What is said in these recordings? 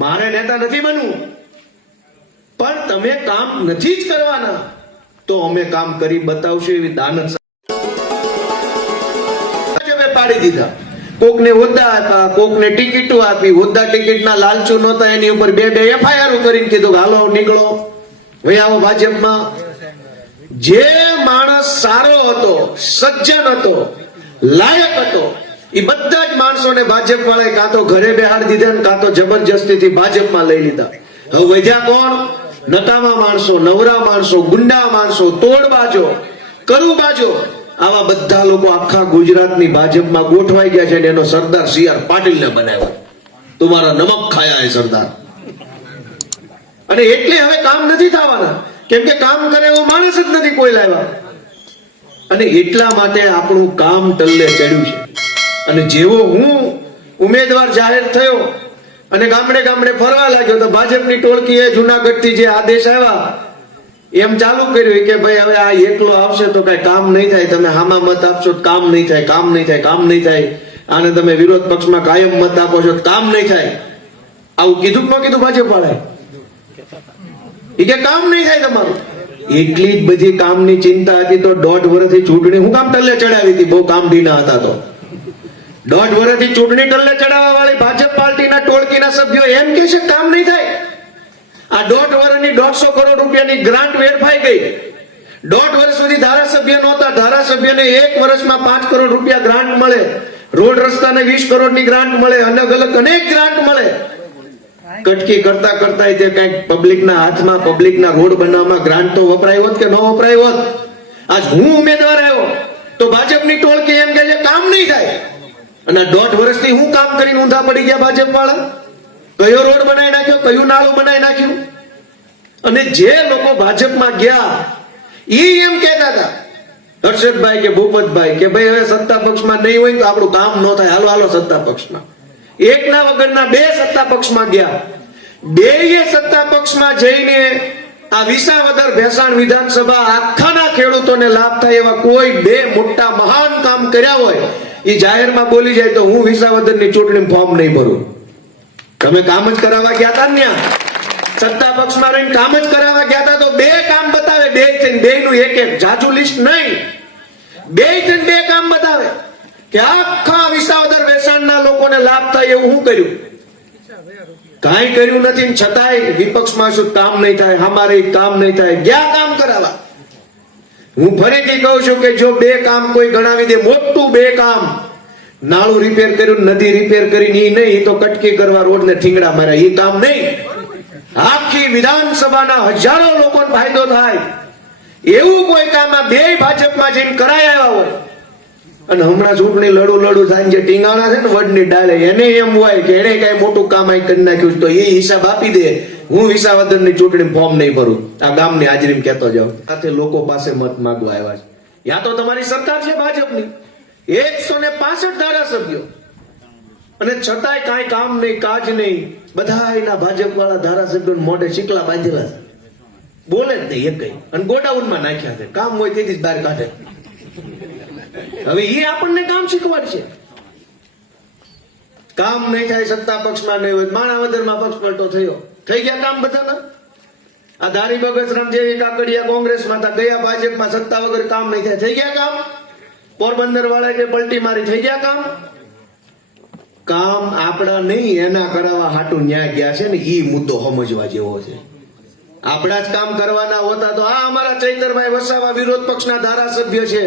મારે નેતા નથી બનવું, પણ તમે કામ નથી જ કરવાના તો અમે કામ કરી બતાવશું એવી દાનત પાડી દીધા. કોકને હોદ્દા આપ્યા, કોકને ટિકિટો આપી, હોદ્દા ટિકિટના લાલચુ નહોતા એની ઉપર બે FIR કરીને કીધું હાલો નીકળો ભાઈ આવો ભાજપમાં. જે માણસ સારો હતો, સજ્જન હતો, લાયક હતો, એ બધા જ માણસોને ભાજપ વાળાએ કાં તો ઘરે બેહાડી દીધા કાં તો જબરજસ્તીથી ભાજપમાં લઈ લીધા. હવે વધ્યા કોણ? નકામા માણસો, નવરા માણસો, ગુંડા માણસો, તોડબાજો, કરુબાજો. આવા બધા લોકો આખા ગુજરાતની ભાજપમાં ગોઠવાઈ ગયા છે. એનો સરદાર CR પાટીલને બનાવ્યો. તમારા નમક ખાયા હે સરદાર. અને એટલે હવે કામ નથી થવાના, કેમ કે કામ કરે એવો માણસ જ નથી કોઈ લાવ્યા. અને એટલા માટે આપણું કામ ટલ્લે ચડ્યું છે. અને જેવો હું ઉમેદવાર જાહેર થયો અને ગામડે ગામડે ફરવા લાગ્યો તો ભાજપની ટોળકીએ જુનાગઢથી જે આદેશ આવ્યા એમ ચાલુ કર્યું કે ભાઈ હવે આ એકલો આવશે તો કઈ કામ નહીં થાય, તમે હામા મત આપશો તો કામ નહીં થાય, કામ નહીં થાય, કામ નહીં થાય, અને તમે વિરોધ પક્ષમાં કાયમ મત આપો છો તો કામ નહીં થાય. આવું કીધું ન કીધું ભાજપ વાળાએ? એ કે કામ નહીં થાય તમારું. એટલી જ બધી કામની ચિંતા હતી તો 1.5 વર્ષથી ચૂંટણી હું કામ ટલ્લે ચડાવી હતી? બહુ કામ ઢીના હતા તો 1.5 વર્ષથી ચૂંટણી ટલ્લે ચડાવવા વાળી ભાજપ પાર્ટીના ટોળકીના સભ્યો એમ કે છે કામ નહીં થાય. આ 1.5 વર્ષની 150 કરોડ રૂપિયાની ગ્રાન્ટ વેરફાઈ ગઈ. 1.5 વર્ષ સુધી ધારાસભ્ય નહોતા, ધારાસભ્યને 1 વર્ષમાં 5 કરોડ રૂપિયા ગ્રાન્ટ મળે, રોડ રસ્તાને 20 કરોડની ગ્રાન્ટ મળે, અલગ અલગ અનેક ગ્રાન્ટ મળે. કટકી કરતા કરતા તે કઈક પબ્લિકના હાથમાં, પબ્લિકના રોડ બનાવવામાં ગ્રાન્ટ તો વપરાય હોત કે ન વપરાય હોત? આજ હું ઉમેદવાર આવ્યો તો ભાજપની ટોળકી એમ કે છે કામ નહીં થાય. અને 1.5 વર્ષથી હું કામ કરીને ઊંધા પડી ગયા ભાજપ વાળા. કયો રોડ બનાવી નાખ્યો, કયું નાળું બનાવી નાખ્યું? અને જે લોકો ભાજપમાં ગયા એ એમ કહેતા હતા હર્ષદભાઈ કે ભૂપતભાઈ કે ભાઈ હવે સત્તા પક્ષમાં નહીં હોય તો આપણું કામ ન થાય, હાલો હાલો સત્તા પક્ષમાં. એકના વગરના 2 સત્તા પક્ષમાં ગયા. 2 સત્તા પક્ષમાં જઈને આ વિસાવદર ભેસાણ વિધાનસભા આખાના ખેડૂતોને લાભ થાય એવા કોઈ 2 મોટા મહાન કામ કર્યા હોય એ જાહેરમાં બોલી જાય તો હું વિસાવદરની ચૂંટણી ફોર્મ નહીં ભરું. તમે કામ જ કરાવવા ગયા હતા ને, સત્તા પક્ષમાં રહીને કામ જ કરાવવા ગયા હતા તો 2 કામ બતાવે, 2 થઈને 2 નું એક જાજુ લિસ્ટ નહીં, 2 થઈને 2 કામ બતાવે કે આખા વિસાવદર વેસાણના લોકોને લાભ થાય એવું હું કર્યું? કાંઈ કર્યું નથી. છતાંય વિપક્ષમાં શું કામ નહીં થાય, અમારે કામ નહીં થાય, ગયા કામ કરાવવા. હું ફરીથી કહું છું કે જો 2 કામ કોઈ ગણાવી દે, મોટું 2 કામ, નાળું રિપેર કર્યું, નદી રિપેર કરીને એ નહીં, તો કટકી કરવા રોડ ને ઠીંગડા માર્યા, એ કામ નહીં. આખી વિધાનસભાના હજારો લોકોને ફાયદો થાય એવું કોઈ કામ આ 2 ભાજપમાં જઈને કરાય આવ્યા હોય. અને હમણાં ચૂંટણી લડું થાય જે ટીંગાણા છે ને વડની ડાલે, એને એમ હોય કે એને કઈ મોટું કામ અહીં કરી નાખ્યું તો એ હિસાબ આપી દે, હું વિસાવદરની ચૂંટણી ફોર્મ નહીં ભરું. આ ગામની હાજરી કહેતો જાઉં. સાથે લોકો પાસે મત માંગવા આવ્યા છે. યા તો તમારી સરકાર છે ભાજપની, 165 ધારાસભ્યો, અને છતાંય કાંઈ કામ નહીં, કાજ નહીં. બધા એના ભાજપ વાળા ધારાસભ્યો મોઢે શીકલા બાંધેલા છે, બોલે જ નહીં એક કઈ, અને ગોડાઉનમાં નાખ્યા છે. કામ હોય તેથી જ બહાર કાઢે. હવે એ આપણને કામ શીખવાડશે. કામ નહીં થાય, સત્તા પક્ષમાં નહીં હોય. માણાવદરમાં પક્ષ પલટો થયો, થઈ ગયા કામ બધાના. આ ધારી બગસરામ જેવી કાકડિયા કોંગ્રેસમાં હતા, ગયા ભાજપમાં, સત્તા વગર કામ નહીં થાય, થઈ ગયા કામ. પોરબંદર વાળા જે પલટી મારી, થઈ ગયા કામ. કામ આપણા નહીં, એના કરાવવા હાટું ન્યાય ગયા છે ને, એ મુદ્દો સમજવા જેવો છે. આપણા જ કામ કરવાના હોતા તો આ અમારા ચૈતરભાઈ વસાવા વિરોધ પક્ષના ધારાસભ્ય છે.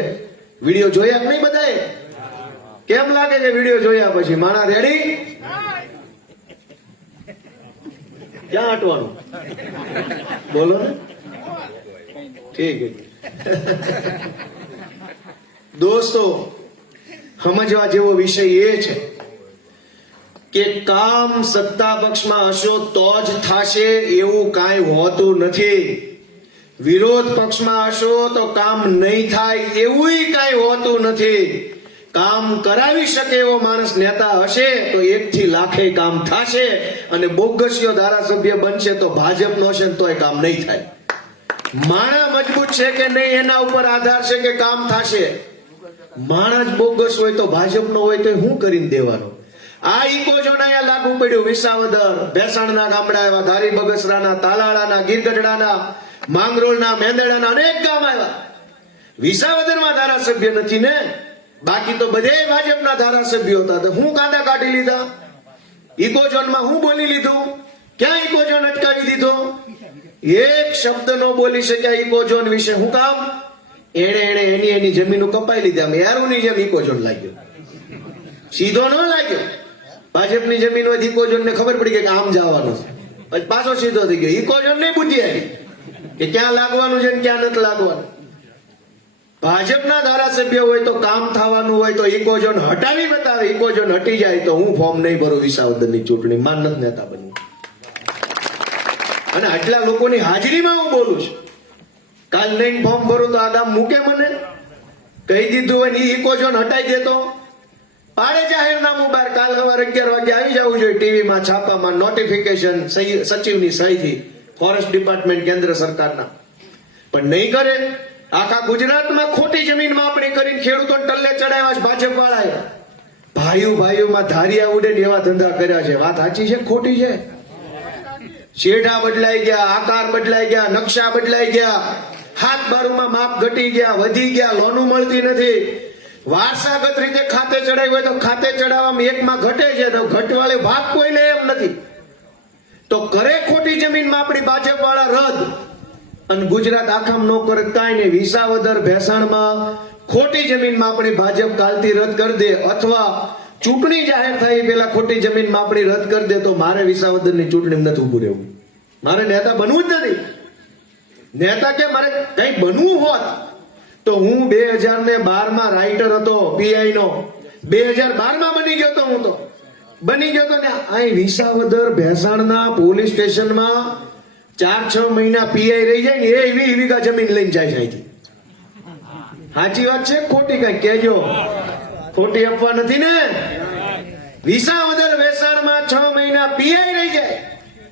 વિડીયો જોયા નહીં બધાએ? કેમ લાગે છે વિડીયો જોયા પછી? માણા રેડી? ક્યાં હટવાનું બોલો ને? ઠીક. દોસ્તો, સમજવા જેવો વિષય એ છે કે કામ સત્તા પક્ષમાં હશો તો જ થશે એવું કાંઈ હોતું નથી. વિરોધ પક્ષમાં હશો તો કામ નહીં થાય એવું કાંઈ હોતું નથી. કામ કરાવી શકે એવો માણસ નેતા હશે તો 1 થી લાખે કામ થશે. અને બોગસિયો ધારાસભ્ય બનશે તો ભાજપનો હશે તોય કામ નહીં થાય. માણા મજબૂત છે કે નહીં એના ઉપર આધાર છે કે કામ થશે. માણસ બોગસ હોય તો ભાજપનો હોય તો હું કરીને દેવાનો? આ ઇકોઝોન અહીંયા લાગુ પડ્યું. વિસાવદર, ભેસાણના ગામડા આવ્યા, ધારી બગસરાના, તાલાળાના, ગીરગઢડાના, માંગરોળના, મેંદડાના અનેક ગામ આવ્યા. વિસાવદરમાં ધારાસભ્ય નથી ને, બાકી તો બધે ભાજપના ધારાસભ્યો હતા. તો હું કાંડા કાઢી લીધા? ઇકોઝોનમાં હું બોલી લીધું? ક્યાં ઇકોઝોન અટકાવી દીધો? એક શબ્દ નો બોલી શક્યા ઇકોઝોન વિશે. હું કામ? એને એની જમીનો કપાઈ લીધા. મેરુની જેમ ઇકોઝોન લાગ્યો, સીધો ન લાગ્યો. ભાજપની જમીન હોય ઇકોઝોન ને ખબર પડી કે આમ જવાનું છે, પછી પાછો સીધો થઈ ગયો. ઇકોઝોન નહીં બુદ્ધિ આવી કે ક્યાં લાગવાનું છે ને ક્યાં નથી લાગવાનું. ભાજપના ધારાસભ્ય હોય તો કામ થવાનું હોય તો ઇકોઝોન હટાવી બતાવે. ઇકોઝોન હટી જાય તો હું ફોર્મ નહીં ભરું વિસાવદરની ચૂંટણી માં, નથી નેતા બનવું. અને આટલા લોકોની હાજરીમાં હું બોલું છું. કાલ લઈને ફોર્મ ભરું તો આ ગામ મૂકે મને? કહી દીધું હોય ને ઇકોઝોન હટાઈ દેતો પાડે જાહેરનામું બહાર. કાલ સવારે 11 વાગે આવી જવું જોઈએ ટીવીમાં, છાપામાં, નોટિફિકેશન સચિવની સહીથી, ફોરેસ્ટ ડિપાર્ટમેન્ટ કેન્દ્ર સરકારના. પણ નહીં કરે. આખા ગુજરાતમાં ખોટી જમીન માપણી કરીને ખેડૂતો ટલ્લે ચડાવ્યા છે ભાજપ વાળાએ. ભાઈઓમાં ધારિયા ઉડે એવા ધંધા કર્યા છે. વાત સાચી છે ખોટી છે? શેઢા બદલાઈ ગયા, આકાર બદલાઈ ગયા, નકશા બદલાઈ ગયા, હાથ બારુમાં માપ ઘટી ગયા, વધી ગયા, લોનું મળતી નથી. વારસાગત રીતે ખાતે ચડાવ્યું હોય તો ખાતે ચડાવવામાં એકમાં ઘટે છે તો ઘટવાળે ભાગ કોઈ લે એમ નથી. તો કરે ખોટી જમીન માપણી ભાજપ વાળા રદ, અને ગુજરાત આખામાં ન કરે કાંઈ નહીં. વિસાવદર, ભેસાણમાં ખોટી જમીન માપણી ભાજપ કાલથી રદ કરી દે, અથવા ચૂંટણી જાહેર થાય પેલા ખોટી જમીન માપણી રદ કરી દે, તો મારે વિસાવદરની ચૂંટણી નથી ઉભું રહેવું. મારે નેતા બનવું જ નથી. નેતા કે મારે કઈ બનવું હોત તો હું 2012માં રાઇટર હતો પીઆઈ નો. 2012માં બની ગયો તો હું તો બની ગયો તો ને. અહીં વિસાવદર ભેસાણના પોલીસ સ્ટેશનમાં 4-6 મહિના પીઆઈ રહી જાય ને એ 20 વીઘા જમીન લઈને જાય છે. સાચી વાત છે ખોટી? કઈ કેજો, ખોટી અફવા નથી ને. વિસાવદર ભેસાણમાં 6 મહિના પીઆઈ રહી જાય.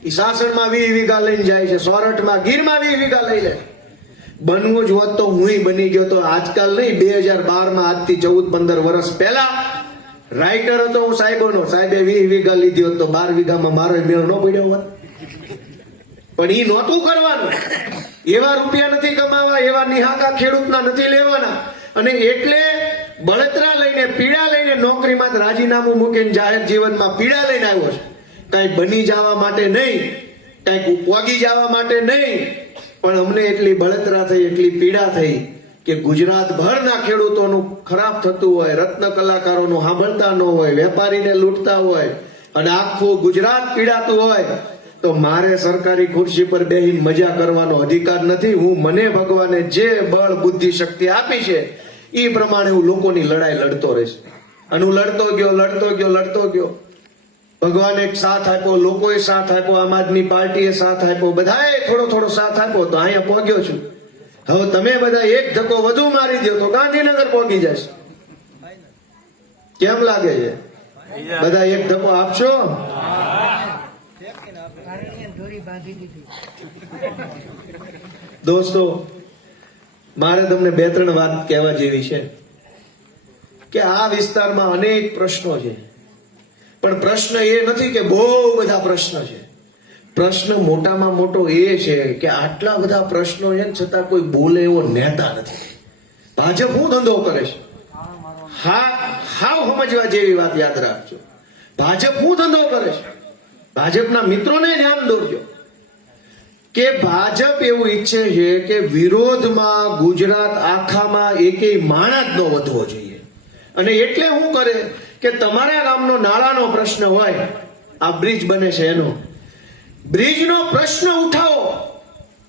ઈ સાસણમાં 20 વીઘા લઈને જાય છે, સોરઠમાં, ગીરમાં 20 વીઘા લઈ લે. બનવું જ હોત તો હું બની ગયો તો. આજકાલ નહીં, 2012માં, આજથી 14-15 વર્ષ પહેલા રાઇટર હતો હું સાહેબોનો. સાહેબે 20 વીઘા લીધી હોત તો 12 વીઘામાં મારો મેળ ન પડ્યો હોત. પણ ઈ નહોતું કરવાનું. એવા રૂપિયા નથી કમાવા, એવા નિહાકા ખેડૂતના નથી લેવાના. અને એટલે બળતરા લઈને, પીડા લઈને નોકરીમાં રાજીનામું મૂકીને જાહેર જીવનમાં પીડા લઈને આવ્યો છે. કઈ બની જવા માટે નહીં, કઈક ઉપવાગી જવા માટે નહીં, પણ અમને એટલી બળતરા થઈ, એટલી પીડા થઈ કે ગુજરાતભરના ખેડૂતોનું ખરાબ થતું હોય, રત્ન કલાકારોનું સાંભળતા ન હોય, વેપારીને લૂંટતા હોય, અને આખું ગુજરાત પીડાતું હોય, તો મારે સરકારી ખુરશી પર બેહીને મજા કરવાનો અધિકાર નથી. હું મને ભગવાને જે બળ, બુદ્ધિ, શક્તિ આપી છે એ પ્રમાણે હું લોકોની લડાઈ લડતો રહીશ. અને હું લડતો ગયો. ભગવાને સાથ આપ્યો, લોકોએ સાથ આપ્યો, આમ આદમી પાર્ટીએ સાથ આપ્યો, બધાએ થોડો સાથ આપ્યો, તો અહીંયા પહોંચ્યો છું. હવે તમે બધા એક ધક્કો વધુ મારી દો તો ગાંધીનગર પહોંચી જશે. કેમ લાગે છે? બધા એક ધક્કો આપશો? દોસ્તો, મારે તમને 2-3 વાત કહેવા જેવી છે કે આ વિસ્તારમાં અનેક પ્રશ્નો છે. પણ પ્રશ્ન એ નથી કે બહુ બધા પ્રશ્ન છે. પ્રશ્ન મોટામાં મોટો એ છે કે આટલા બધા પ્રશ્નો છે છતાં કોઈ બોલે એવો નેતા નથી. ભાજપ શું ધંધો કરે છે? હાવ સમજવા જેવી વાત યાદ રાખજો. ભાજપ શું ધંધો કરે છે? ભાજપના મિત્રોને ધ્યાન દોરજો કે ભાજપ એવું ઈચ્છે છે કે વિરોધમાં ગુજરાત આખામાં એકેય માણસ ન વધવો જોઈએ. અને એટલે શું કરે કે તમારા ગામનો નાળાનો પ્રશ્ન હોય, આ બ્રિજ બને છે એનો, બ્રિજનો પ્રશ્ન ઉઠાવો,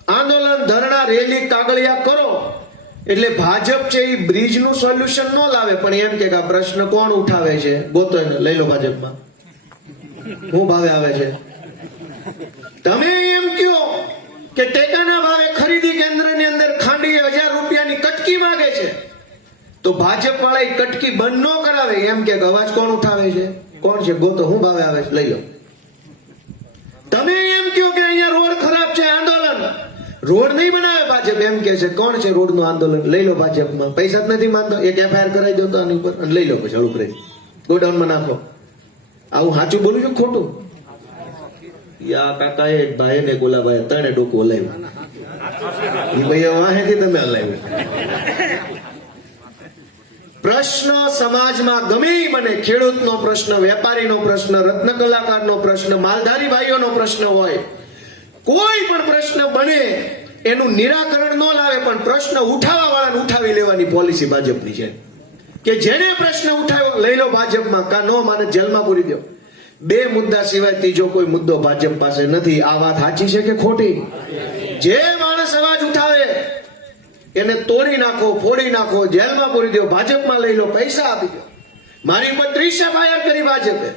આંદોલન, ધરણા, રેલી, કાગળિયા કરો, એટલે ભાજપ છે એ બ્રિજનું સોલ્યુશન ન લાવે, પણ એમ કે આ પ્રશ્ન કોણ ઉઠાવે છે ગોતો એને લઈ લો ભાજપમાં. શું ભાવે આવે છે? તમે એમ કયો કે ટેકાના ભાવે ખરીદી કેન્દ્રની અંદર ખાંડી 1000 રૂપિયાની કટકી માંગે છે, તો ભાજપ વાળા એ કટકી બંધ ન કરાવે. એમ કે અવાજ કોણ ઉઠાવે છે? કોણ છે? ગોતો. શું ભાવે આવે છે? લઈ લો. તમે એમ કયો કે અહીંયા રોડ ખરાબ છે, આંદોલન, રોડ નહીં બનાવે ભાજપ, એમ કે છે. કોણ છે રોડનું આંદોલન? લઈ લો ભાજપમાં. પૈસા જ નથી માંગતો, એક FIR કરાવી દો તો આની ઉપર, અને લઈ લો પછી હળું કરી ગોડાઉનમાં નાખો. આવું સાચું બોલું છું ખોટું? યા કાકા એ ભાઈ ને ગોલાભાઈ ત્રણે ડોકું હલાવ્યું. એ ભાઈ વાહેથી તમે હલાવ્યું. પ્રશ્ન સમાજમાં ગમે મને, ખેડૂતનો પ્રશ્ન, વેપારીનો પ્રશ્ન, રત્ન કલાકારનો પ્રશ્ન, માલધારી ભાઈઓનો પ્રશ્ન હોય, કોઈ પણ પ્રશ્ન બને એનું નિરાકરણ ન લાવે, પણ પ્રશ્ન ઉઠાવવા વાળાને ઉઠાવી લેવાની પોલિસી ભાજપની છે. કે જેને પ્રશ્ન ઉઠાવ્યો લઈ લો ભાજપમાં, કા નો માને જેલમાં પૂરી દો. બે મુદ્દા સિવાય ત્રીજો કોઈ મુદ્દો ભાજપ પાસે નથી. આ વાત સાચી છે કે ખોટી? જે માણસ અવાજ ઉઠાવે એને તોડી નાખો, ફોડી નાખો, જેલમાં પૂરી દો, ભાજપમાં લઈ લો, પૈસા આપી દો. મારી ઉપર 30 FIR કરી ભાજપે.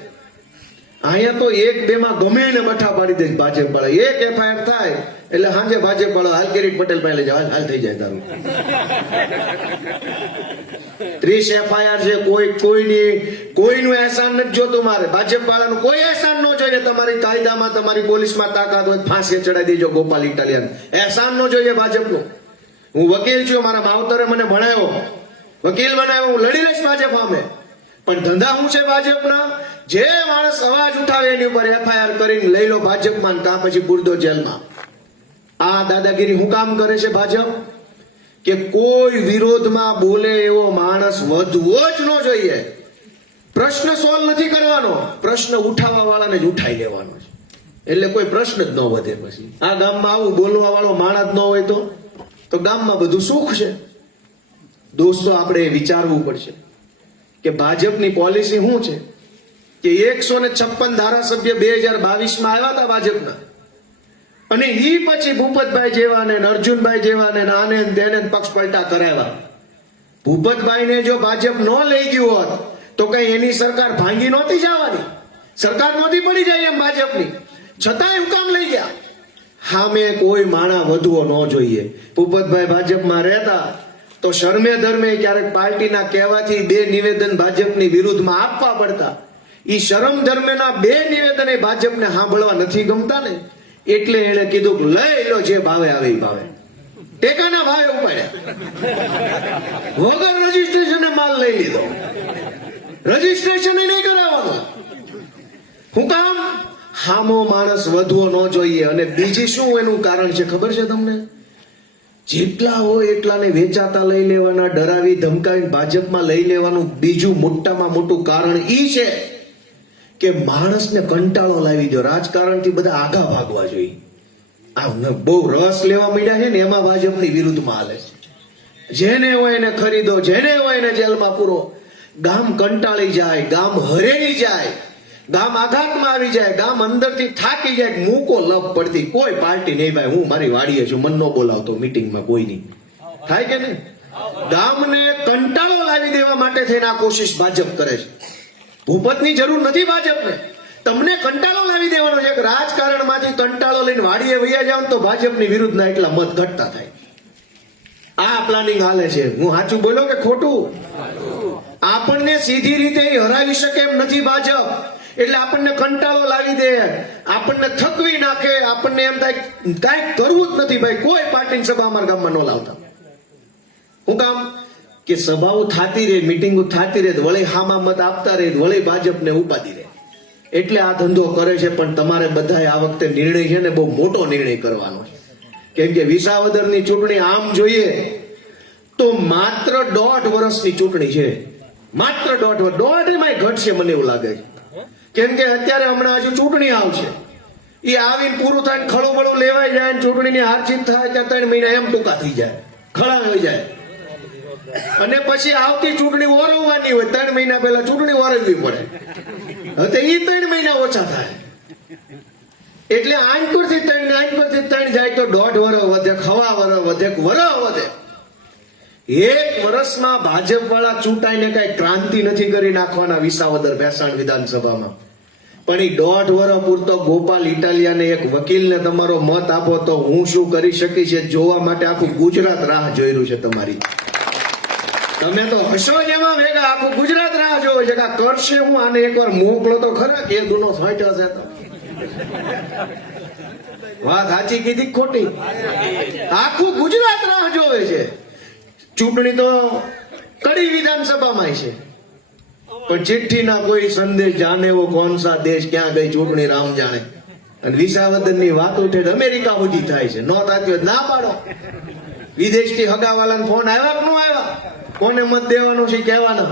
અહીંયા તો એક બે માં ગમે એને મઠા પાડી દે ભાજપ વાળા. એક FIR થાય એટલે સાંજે ભાજપ વાળો હાલ કિરીટ પટેલ પાસે લઈ જાવ, હાલ થઈ જાય તારું. 30 FIR છે. કોઈનું એહસાન નથી જોતું મારે. ભાજપ વાળાનું કોઈ એહસાન ન જોઈએ. તમારી કાયદામાં, તમારી પોલીસમાં તાકાત હોય ફાંસી ચડાવી દેજો ગોપાલ ઇટાલિયન. એહસાન ન જોઈએ ભાજપનું. હું વકીલ છું, મારા માવતરે મને ભણાવ્યો, વકીલ બનાવ્યો, હું લડી લઈશ ભાજપ સામે. પણ ધંધા શું છે ભાજપના? જે માણસ અવાજ ઉઠાવે એની ઉપર FIR કરીને લઈ લો ભાજપમાં, ત્યાં પછી પૂરદો જેલમાં. આ દાદાગીરી શું કામ કરે છે ભાજપ? કે કોઈ વિરોધમાં બોલે એવો માણસ વધવો જ ન જોઈએ. પ્રશ્ન સોલ્વ નથી કરવાનો, પ્રશ્ન ઉઠાવવા વાળાને જ ઉઠાઈ લેવાનો છે. એટલે કોઈ પ્રશ્ન જ ન વધે. પછી આ ગામમાં આવું બોલવા વાળો માણસ ન હોય તો ગામમાં બધું સુખ છે. દોસ્તો, આપણે વિચારવું પડશે કે ભાજપની પોલિસી શું છે. કે 156 ધારાસભ્ય 2022માં આવ્યા હતા ભાજપના, અને ઈ પછી ભૂપતભાઈ જેવા ને અર્જુનભાઈ જેવા ને આને તેને પક્ષ પલટા કરાવ્યા. ભૂપતભાઈને જો ભાજપ ન લઈ ગયું હોત તો કઈ એની સરકાર ભાંગી નહોતી જવાની, સરકાર નહોતી પડી જાય એમ ભાજપની. છતાંય હું કામ લઈ ગયા? સામે કોઈ માણા વધવો ન જોઈએ. ભૂપતભાઈ ભાજપમાં રહેતા તો શરમે ધર્મે ક્યારેક પાર્ટીના કહેવાથી 2 નિવેદન ભાજપની વિરુદ્ધમાં આપવા પડતા. ઈ શરમ ધર્મના 2 નિવેદન ભાજપને સાંભળવા નથી ગમતા ને, એટલે એને કીધું કે લઈ લો, જે ભાવે આવે એ ભાવે. ટેકાના ભાવે ઉપાડ્યા, વગર રજીસ્ટ્રેશન માલ લઈ લીધો. રજીસ્ટ્રેશન નહીં કરાવવાનું. હું કામ? હામો માણસ વધવો ન જોઈએ. અને બીજી શું એનું કારણ છે ખબર છે તમને? જેટલા હોય એટલાને વેચાતા લઈ લેવાના, ડરાવી ધમકાવી ભાજપમાં લઈ લેવાનું બીજું મોટામાં મોટું કારણ ઈ છે કે માણસને કંટાળો લાવી દો. રાજકારણથી બધા આઘા ભાગવા જોઈએ. આ બહુ રસ લેવા માંડ્યા છે ને, એમાં ભાજપની વિરુદ્ધમાં હાલે છે. જેને હોય એને ખરીદો, જેને હોય એને જેલમાં પૂરો. ગામ કંટાળી જાય, ગામ હરેલી જાય, ગામ આઘાતમાં આવી જાય, ગામ અંદરથી થાકી જાય. મૂકો લપ પડતી કોઈ પાર્ટી નહીં ભાઈ. હું મારી વાડીએ છું, મન ન બોલાવતો મીટિંગમાં કોઈ નહીં. થાય કે નહીં? ગામને કંટાળો લાવી દેવા માટે થઈને આ કોશિશ ભાજપ કરે છે. ભૂપતની જરૂર નથી ભાજપને. તમને કંટાળો લાવી દેવાનો છે. રાજકારણમાંથી કંટાળો લઈને વાડીએ વૈયા જાવ તો ભાજપની વિરુદ્ધના એટલા મત ઘટતા થાય. આ પ્લાનિંગ હાલે છે. હું સાચું બોલ્યો કે ખોટું? આપણને સીધી રીતે હરાવી શકે એમ નથી ભાજપ. એટલે આપણને કંટાળો લાવી દે, આપણને થકવી નાખે, આપણને એમ થાય કાંઈક કરવું જ નથી ભાઈ. કોઈ પાર્ટીની સભા અમારા ગામમાં ન લાવતા. હું કામ? કે સભાઓ થાતી રહે, મિટિંગો થાતી રહે, વળી હામા મત આપતા રહે, વળી ભાજપને ઉપાડી રહે. એટલે આ ધંધો કરે છે. પણ તમારે બધાએ આ વખતે નિર્ણય છે ને બહુ મોટો નિર્ણય કરવાનો છે. કેમ કે વિસાવદરની ચૂંટણી આમ જોઈએ તો માત્ર 1.5 વર્ષની ચૂંટણી છે. માત્ર 1.5 વર્ષ. 1.5 એમાંય ઘટશે મને એવું લાગે છે. કેમ કે અત્યારે હમણાં હજુ ચૂંટણી આવશે. એ આવીને પૂરું થાય, ખળોબળો લેવાઈ જાય, ચૂંટણીની હારજીત થાય ત્યાં 3 મહિના એમ ટૂંકા થઈ જાય, ખળા થઈ જાય. અને પછી આવતી ચૂંટણી ઓરવવાની હોય, 3 મહિના પહેલા ચૂંટણી ઓરવવી પડે. હવે એ 3 મહિના ઓછા થાય. એટલે 8 પરથી 3 જાય તો 1.5 વર્ષ વધે, ખવા વર્ષ વધે, વર્ષ વધે. 1 વર્ષમાં ભાજપ વાળા ચૂંટાઈને કઈ ક્રાંતિ નથી કરી નાખવાના વિસાવદર ભેસાણ વિધાનસભામાં. પણ એ 1.5 વર્ષ પૂરતો ગોપાલ ઇટાલિયાને એક વકીલને તમારો મત આપો તો હું શું કરી શકીશ એ જોવા માટે આખું ગુજરાત રાહ જોઈ રહ્યું છે તમારી. તમે તો હશો જ એમાં ભેગા, આખું ગુજરાત રાહ જોવે છે કે આ કરશે હું, આને એકવાર મોકલો તો ખરા કે ગુનો સાંટ્યો છે. તો વાત સાચી કીધી ખોટી? આખું ગુજરાત રાહ જોવે છે. ચૂંટણી તો કડી વિધાનસભામાં છે. પણ ચિઠ્ઠીના કોઈ સંદેશ જાને વો કોણ સા દેશ ક્યાં ગઈ ચૂંટણી રામ જાણે. અને વિસાવદર ની વાત ઉઠે અમેરિકા સુધી થાય છે. નો થતી હોય ના પાડો. વિદેશથી હગાવાલાને ફોન આવ્યા કે ન આવ્યા? કોને મત દેવાનો છે કહેવાનો?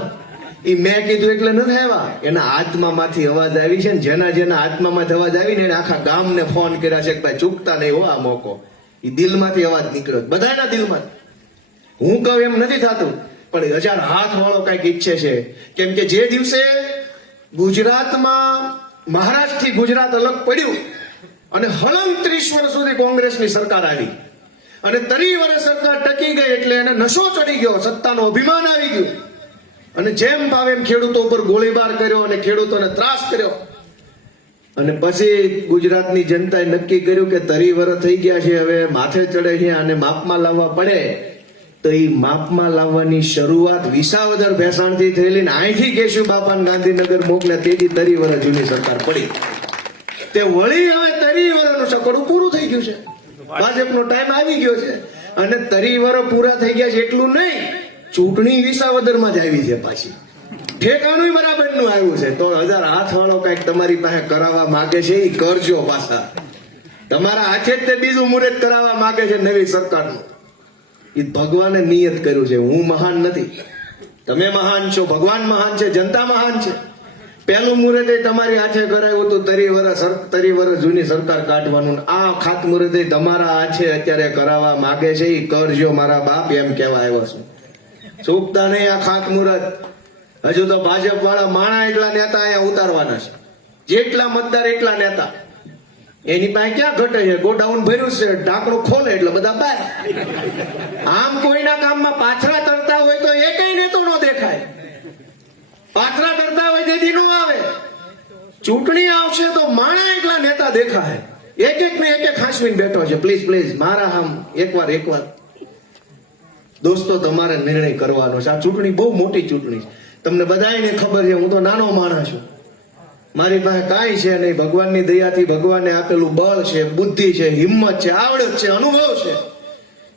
એ મેં કીધું એટલે નથી આવ્યા. એના આત્મામાંથી અવાજ આવી છે ને, જેના જેના આત્મામાંથી અવાજ આવી ને એને આખા ગામને ફોન કર્યા છે કે ભાઈ ચૂકતા નહીં હો આ મોકો. એ દિલમાંથી અવાજ નીકળ્યો, બધાના દિલમાંથી. હું કહું એમ નથી થતું, પણ 1000 હાથ વાળો કઈક ઈચ્છે છે. કેમ કે જે દિવસે ગુજરાતમાં મહારાષ્ટ્રથી ગુજરાત અલગ પડ્યું અને હળંગ 30 વર્ષ સુધી કોંગ્રેસની સરકાર આવી અને 30 વર્ષ સરકાર ટકી ગઈ એટલે એને નશો ચડી ગયો, સત્તાનો અભિમાન આવી ગયું અને જેમ ભાવે એમ ખેડૂતો ઉપર ગોળીબાર કર્યો અને ખેડૂતોને ત્રાસ કર્યો. અને પછી ગુજરાતની જનતાએ નક્કી કર્યું કે 30 વર્ષ થઈ ગયા છે, હવે માથે ચડે છે અને માપમાં લાવવા પડે. તો એ માપમાં લાવવાની શરૂઆત વિસાવદર ભેસાણથી થયેલી ને અહીંથી કેશુ બાપાને ગાંધીનગર મોકલે તેથી 30 વર્ષ જૂની સરકાર પડી. તે વળી હવે 30 વર્ષનું સકડું પૂરું થઈ ગયું છે. ભાજપનો ટાઈમ આવી ગયો છે અને 30 વર્ષ પૂરા થઈ ગયા છે એટલું નહીં, ચૂંટણી વિસાવદરમાં જ આવી છે પાછી. ઠેકાણું બરાબર નું આવ્યું છે. તો 1000 હાથ વાળો કઈક તમારી પાસે કરાવવા માંગે છે એ કરજો. પાછા તમારા હાથે જ તે બીજું મુહૂર્ત કરાવવા માંગે છે નવી સરકારનું. એ ભગવાને નિયત કર્યું છે. હું મહાન નથી, તમે મહાન છો, ભગવાન મહાન છે, જનતા મહાન છે. પહેલું મુહૂર્ત તમારી હાથે કરાયું હતું 30 વર્ષ જૂની સરકાર કાઢવાનું. આ ખાતમુહૂર્ત તમારા હાથે અત્યારે કરાવવા માંગે છે એ કરજો મારા બાપ, એમ કહેવા આવ્યો છું. ચૂકતા નહીં આ ખાતમુહૂર્ત. હજુ તો ભાજપ વાળા માણા એટલા નેતા અહીંયા ઉતારવાના છે, જેટલા મતદાર એટલા નેતા. એની પાસે ક્યાં ઘટે છે? ગોડાઉન ભર્યું છે, ઢાંકણું ખોલે એટલે બધા બહાર. આમ કોઈના કામમાં પાછરા તરતા હોય તો એ કઈ નેતો નો દેખાય. પાછરા તરતા હોય તેથી નો આવે. ચૂંટણી આવશે તો માણા એટલા નેતા દેખાય. એક ને એક હાંસવીને બેઠો છે. પ્લીઝ પ્લીઝ મારા આમ એકવાર દોસ્તો તમારે નિર્ણય કરવાનો છે. આ ચૂંટણી બહુ મોટી ચૂંટણી છે. તમને બધાને ખબર છે, હું તો નાનો માણસ છું, મારી પાસે કાંઈ છે નહીં. ભગવાનની દયાથી ભગવાને આપેલું બળ છે, બુદ્ધિ છે, હિંમત છે, આવડત છે, અનુભવ છે.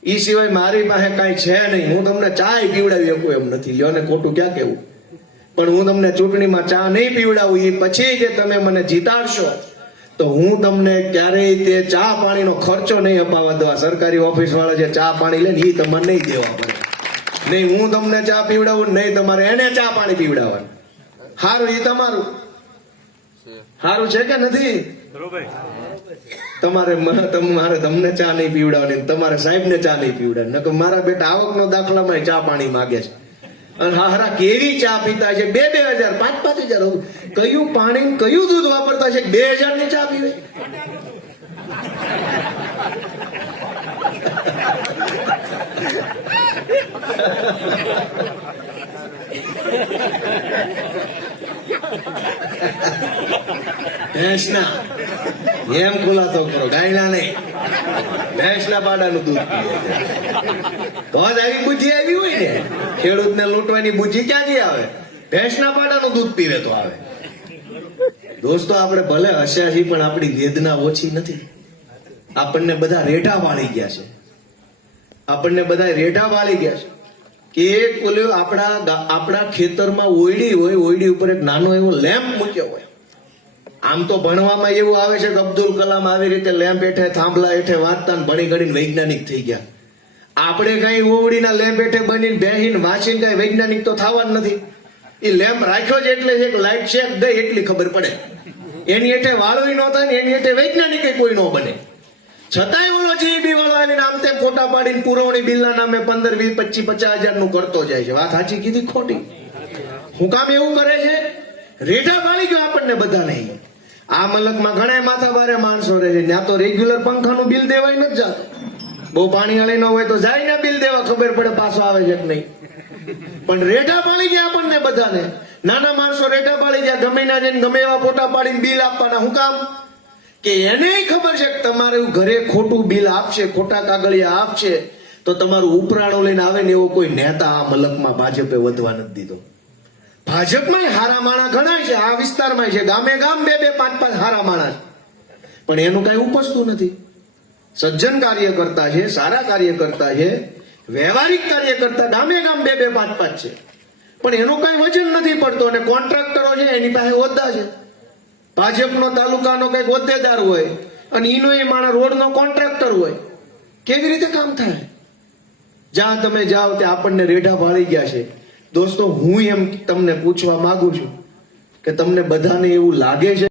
એ સિવાય મારી પાસે કાંઈ છે નહીં. હું તમને ચાય પીવડાવી શકું એમ નથી. લ્યો ને ખોટું ક્યાં કેવું. પણ હું તમને ચૂંટણીમાં ચા નહીં પીવડાવું. એ પછી જે તમે મને જીતાડશો તો હું તમને ક્યારેય તે ચા પાણીનો ખર્ચો નહીં અપાવવા દઉં. સરકારી ઓફિસ વાળા જે ચા પાણી લે ને એ તમારે નહીં દેવા પડે. નહીં હું તમને ચા પીવડાવું, નહીં તમારે એને ચા પાણી પીવડાવવાનું. સારું, એ તમારું સારું છે કે નથી? તમારે તમને ચા નહીં પીવડાવવાની, તમારે સાહેબ ને ચા નહીં પીવડાવવાની. નકર મારા બેટા આવકનો દાખલામાં ચા પાણી માગે છે. અને હારા કેવી ચા પીતા છે, 2,000 5,000 કયું પાણી કયું દૂધ વાપરતા છે 2,000 ની ચા પીવે. ભેંસના એમ ખુલાસો કરો, ગાયના નહીં. ભેંસના પાડાનું દૂધ પીવે. તો જ આવી બુદ્ધિ આવી હોય ને. ખેડૂતને લૂંટવાની બુદ્ધિ ક્યાંથી આવે? ભેંસના પાડાનું દૂધ પીવે તો આવે. દોસ્તો આપણે ભલે હસ્યા છીએ પણ આપણી વેદના ઓછી નથી. આપણને બધા રેઢા વાળી ગયા છે. આપણને બધા રેઢા વાળી ગયા છે કે એક બોલ્યો આપણા ખેતરમાં ઓયડી હોય, ઓયડી ઉપર એક નાનો એવો લેમ્પ મૂક્યો હોય. આમ તો ભણવામાં એવું આવે છે કે અબ્દુલ કલામ આવી રીતે લેમ્પ હેઠે થાંભલા હેઠે વાંચતા ભણી ગણીને વૈજ્ઞાનિક થઈ ગયા. આપણે કઈ ઓવડીના લેમ્પ હેઠે બનીને બેહીને વાંચીને કઈ વૈજ્ઞાનિક તો થવાનું નથી. એ લેમ્પ રાખ્યો છે એટલે એક લાઈટ શેક ગઈ એટલી ખબર પડે. એની હેઠે વાળું ન થાય ને એની હેઠે વૈજ્ઞાનિક કોઈ ન બને. છતાંય ઓલો જીબી વાળો આવીને આમ તેમ ફોટા પાડીને પુરવણી બિલના નામે 15, 20, 25, 50,000 નું કરતો જાય છે. વાત સાચી કીધી ખોટી? હું કામ એવું કરે છે? રેઢા વાળી ગયો આપણને બધા નહીં. આ મલકમાં ઘણા માથા ભારે માણસો રહે છે, ત્યાં તો રેગ્યુલર પંખાનું બિલ દેવાય નથી જતું. બહુ પાણી વાળી ન હોય તો જાય ને બિલ દેવા, ખબર પડે પાછો આવે છે કે નહીં. પણ રેઢા પાડી ગયા આપણને બધાને. નાના માણસો રેઢા પાડી ગયા, ગમે ના જઈને ગમે એવા ફોટા પાડીને બિલ આપવાના. શું કામ? કે એને ખબર છે કે તમારું ઘરે ખોટું બિલ આપશે, ખોટા કાગળિયા આપશે તો તમારું ઉપરાણું લઈને આવે ને એવો કોઈ નેતા આ મલકમાં ભાજપે વધવા નથી દીધો. ભાજપમાં હારા માણા ઘણા છે, આ વિસ્તારમાં છે, ગામે ગામ 2, 5, 5 હારા માણા છે. પણ એનું કઈ ઉપજતું નથી. સજ્જન કાર્યકર્તા છે, સારા કાર્યકર્તા છે, વ્યવહારિક કાર્યકર્તા ગામે ગામ 2, 5, 5 છે. પણ એનું કઈ વજન નથી પડતું. અને કોન્ટ્રાક્ટરો છે એની પાસે હોદ્દા છે. ભાજપનો તાલુકાનો કઈક હોદ્દેદાર હોય અને ઈનો એ માણસ રોડનો કોન્ટ્રાક્ટર હોય. કેવી રીતે કામ થાય? જ્યાં તમે જાઓ ત્યાં આપણને રેઢા ભાળી ગયા છે. દોસ્તો, હું એમ તમને પૂછવા માંગુ છું કે તમને બધાને એવું લાગે છે